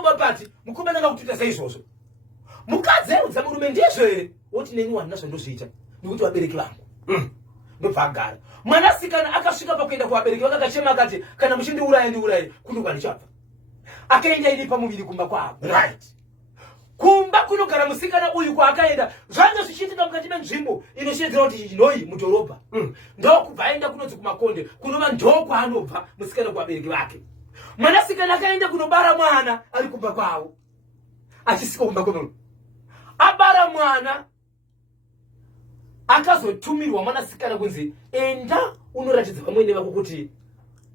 ubapati mukumana ngakutita saizvozvo mukadzeudza murume ndizvo here woti neni wandinazvo ndozviita nekuti vabereki vangu ndobva agara mwanasikana akasvika pakuenda kuvabereki vake akachema akati kana muchindiuraya ndiuraye kundoka ndichabva akaenda iri pamuviri kumba kwavo right kumba kunogara musikana uyu kwaakaenda zvanga zvichiitika mukati menzvimbo inoshedzera kuti nhoi mudhorobha ndokubva aenda kunonzi kumakonde kunova ndokwaanobva musikana kuvabereki vake mwanasikana akaenda kunobara mwana ari kumba kwavo achisvika kumba kunono abara mwana akazotumirwa mwanasikana kunzi enda unoratidza vamwene vako kuti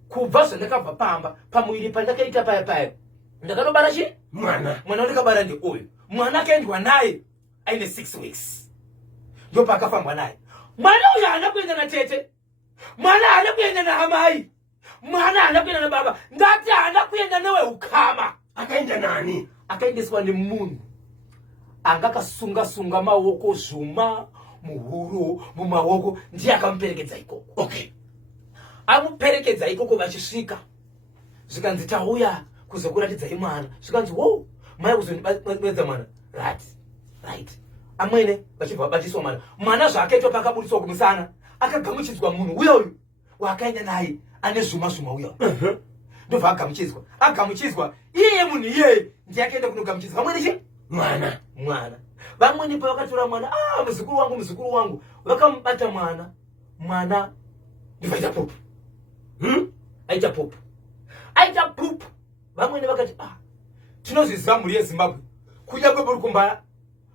kubva zvandakabva pamba pamuviri pandakaita paya paya ndakanobara chi mwana wandakabara ndeuyu mwana akaendwa naye aine 6 weeks ndopa akafambwa naye mwana uyu haana kuenda natete mwana haana kuenda naamai mwana haana kuenda nababa ndati haana kuenda neweukama akaenda nani akaendeswa nemunhu anga akasunga maoko zvuma muhuro mumaoko ndiye akamuperekedza ikoko okay amuperekedza ikoko vachisvika zvikanzi tauya kuzokuratidzai mwana zvikanzi wo mai kuzondibedza mwana right amwene vachibva vabatiswa mwana zvaakaitwa pakabudiswa kumusana akagamuchidzwa munhu uyoyu waakaenda naye ane zvuma uyoyu ndobva agamuchidzwa iye munhu iyeye ndiye akaenda kunogamuchidzwa vamwene chi mwana vamwene pavakatora mwana muzukuru wangu vakamubata mwana ndibvaita popu aita popu vamwene vakati tinozviziva mhuri yezimbabwe kunyange muri kumba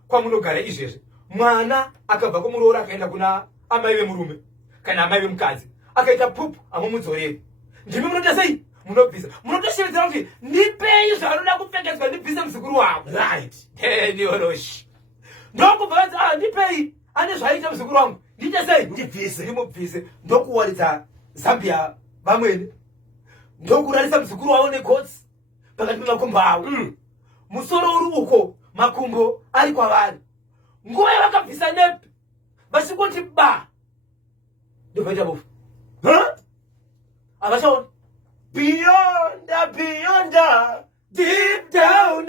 kwamunogara izvezvi mwana akabva kumuroora akaenda kuna amai vemurume kana amai vemukadzi akaita popu amumudzoreri ndimi munoita sei munobvisa munotosheredzera kuti ndipei zvaanoda kupfekedzwa ndibvise muzukuru wangu right nioroshi ndokubva vanzi ndipei ane zvaaita muzukuru wangu ndiite sei ndimubvise ndokuwaridza zambia vamwene ndokurarisa muzukuru wavo negotsi pakati pemakumbo avo musoro uri uko makumbo ari kwavari nguva yavakabvisa nepi vachingoti ndobvaita bofu avachaona beyond deep down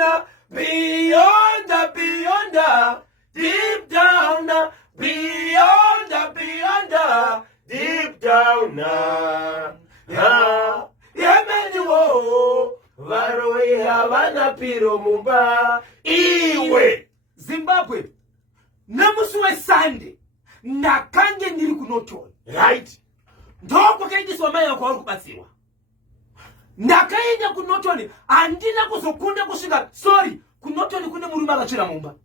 beyond deep down beyond deep down yemeniwo varoi havana piro mumba iwe Zimbabwe nemusi weSunday ndakange ndiri kuNorton right ndokwakaindiswa mai vako vari kubatsirwa ndakaenda kuNorton handina kuzokunda kusvika sorry kuNorton kune murume akachira mumba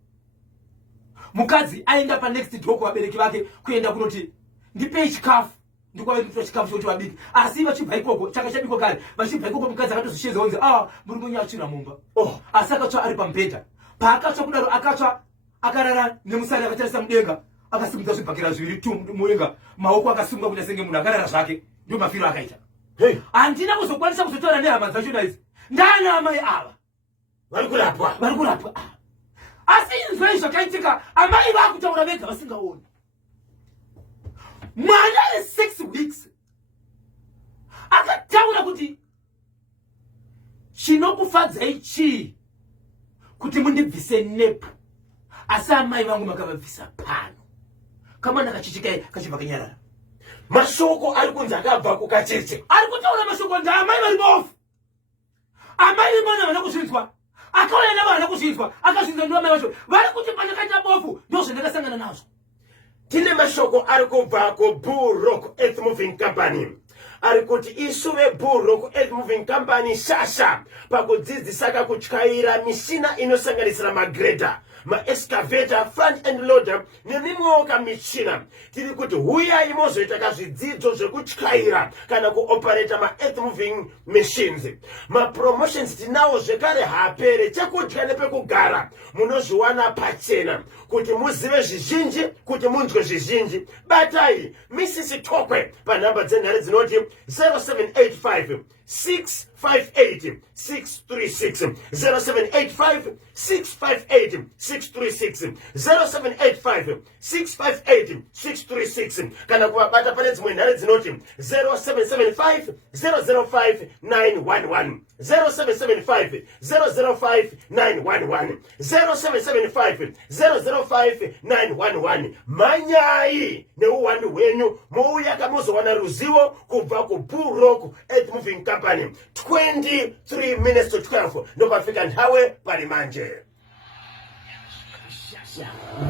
mukadzi aenda panext door kuvabereki vake kuenda kunoti ndipei chikafu ndikwavetuta chikafu choti vabiki asi vachibva ikoko chaka chabikwa kare vachibva ikoko mukadzi akatozvishedza onzi murume unye achira mumba asi akatsva ari pamubhedha paakatsva kudaro akatsva akarara nemusari akatarisa mudenga akasimudza zvibhakera zviviri mudenga maoko akasunga kuita senge munhu akarara zvake ndio mafiro akaita handina kuzokwanisa kuzotaura nehama dzachona idzi ndaana amai ava vari kurapwa asi inzwai zvakaitika amai vaakutaura vega vasingaoni mwana we6 weeks akataura kuti chinokufadzai chii kuti mundibvise nepo asi amai vangu makavabvisa pano kamwana kachichikai kachibva kanyarara mashoko ari kunzi akabva kukacheche ari kutaura mashoko ndaamai vari bofu amai vemwana havana kuzvinzwa akauya navo havana kuzvinzwa akazvinzwa ndoamai vacho vari kuti pandakaita bofu ndo zvandakasangana nazvo tine mashoko ari kubva kuBull Rock Earth Moving Company ari kuti isu veBull Rock Earth Moving Company shasha pakudzidzisa kakutyaira mishina inosanganisira magredha maexcavator front end loader nemimwewo kamichina tiri kuti huyai mozoita kazvidzidzo zvekutyaira kana kuoperata ma-earth moving machines mapromotions tinawo zvekare hapere chekudya nepekugara munozviwana pachena kuti muzive zvizhinji kuti munzwe zvizhinji batai Mrs. Tokwe panhamba dzenhare dzinoti 0785 658 636 0785 658 636 0785 658 636 kana kuwabata pale zimwe ndale zinoti 0775 005 911 0775 005 911 0775 005 911 manyayi neuwandu wenyu mouyaka muzowana ruzivo kubva ku Bull Rock Earth Moving Company. 23 minutes to 12 ndopafika nthawe pali manje.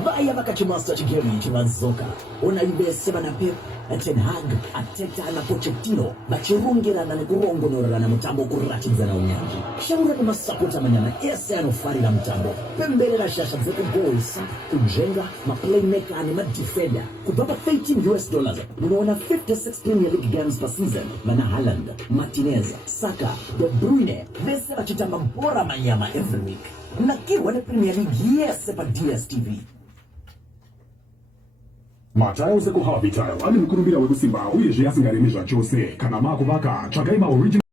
Vaya vakachimasta chigeri chivanzoka unaibesema na Pep Ten Hag Ateta na Pochettino vachirungirirana nekurongonorerana mutambo kuratidzana unyanzvi. Shaura kumasapota manyana ese anofarira mutambo. Pemberera shasha dzekugowisa kujenga maplaymaker nemadefender. Kubva $13 munoona 56 Premier League games per season. Mana Haaland, Martinez, Saka, De Bruyne vese vachitamba bora manyama every week. Nakirwa nePremier League yese pa DStv. Matayo sekuhavi tayo ali mkurumbira wekusimba uyezve asingaremi zvachose kana makuvaka tsvagai maoriginal